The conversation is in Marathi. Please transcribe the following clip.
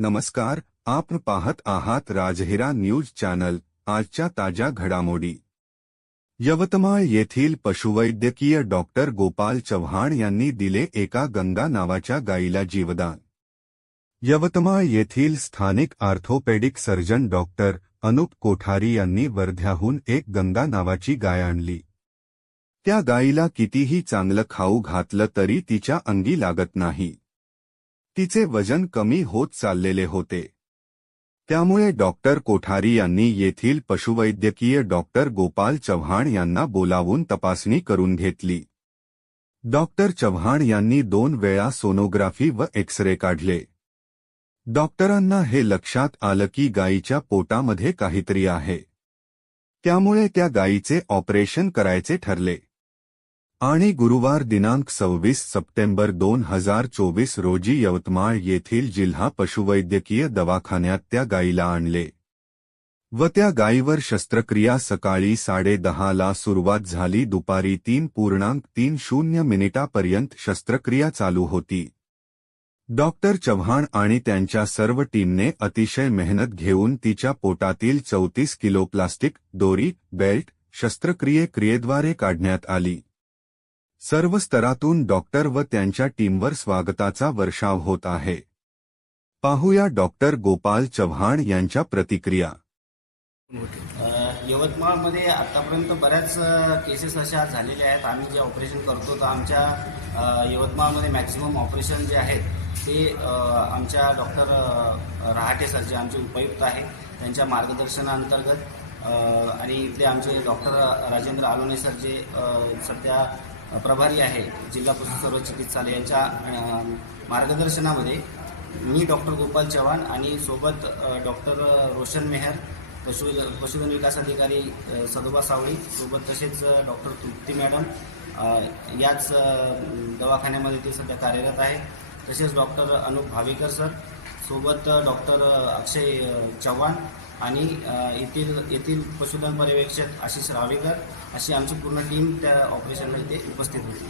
नमस्कार आपण पाहत आहात राजहिरा न्यूज चॅनल आजच्या ताज्या घडामोडी. यवतमाळ येथील पशुवैद्यकीय डॉक्टर गोपाल चव्हाण यांनी दिले एका गंगा नावाच्या गायीला जीवदान. यवतमाळ येथील स्थानिक orthopaedic surgeon doctor Anup Kothari यांनी वर्ध्याहून एक गंगा नावाची गाय आणली. त्या गायीला कितीही चांगलं खाऊ घातलं तरी तिच्या अंगी लागत नाही. तिचे वजन कमी होत चाललेले होते. त्यामुळे डॉक्टर कोठारी यांनी येथील पशुवैद्यकीय डॉक्टर गोपाल चव्हाण यांना बोलावून तपासणी करून घेतली. डॉक्टर चव्हाण यांनी दोन वेळा सोनोग्राफी व एक्सरे काढले. डॉक्टरांना हे लक्षात आलं की गायीच्या पोटामध्ये काहीतरी आहे. त्यामुळे त्या गायीचे ऑपरेशन करायचे ठरले. आणि गुरुवार दिनांक सव्वीस सप्टेंबर दोन हजार चोवीस रोजी यवतमाळ येथील जिल्हा पशुवैद्यकीय दवाखान्यात त्या गायीला आणले. व त्या गायीवर शस्त्रक्रिया सकाळी साडेदहाला सुरुवात झाली. दुपारी तीन पूर्णांक तीन शून्य मिनिटापर्यंत शस्त्रक्रिया चालू होती. डॉक्टर चव्हाण आणि त्यांच्या सर्व टीमने अतिशय मेहनत घेऊन तिच्या पोटातील चौतीस किलो प्लास्टिक दोरी बेल्ट शस्त्रक्रिये क्रियेद्वारे काढण्यात आली. सर्व स्तरातून डॉक्टर व त्यांच्या टीमवर स्वागताचा वर्षाव होत आहे. पाहूया डॉक्टर गोपाल चव्हाण यांच्या प्रतिक्रिया. यवतमाळमध्ये आतापर्यंत बऱ्याच केसेस अशा झालेल्या आहेत. आम्ही जे ऑपरेशन करतो तर आमच्या यवतमाळमध्ये मॅक्झिमम ऑपरेशन जे आहेत ते आमच्या डॉक्टर रहाटे सर जे आमचे उपयुक्त आहे त्यांच्या मार्गदर्शनाअंतर्गत आणि इथले आमचे डॉक्टर राजेंद्र आलोने सर जे सध्या प्रभारी आहे जिल्हा पशु सर्व चिकित्सालय यांच्या मार्गदर्शनामध्ये. मी डॉक्टर गोपाल चव्हाण आणि सोबत डॉक्टर रोशन मेहर पशु पशुधन विकास अधिकारी सदोबा सावळी सोबत तसेच डॉक्टर तृप्ती मॅडम याच दवाखान्यामध्ये ते सध्या कार्यरत आहे. तसेच डॉक्टर अनुप भावेकर सर सोबत डॉक्टर अक्षय चव्हाण आणि येथील येथील पशुधन पर्यवेक्षक आशिष रावेकर अशी आमची पूर्ण टीम त्या ऑपरेशनला इथे उपस्थित होती.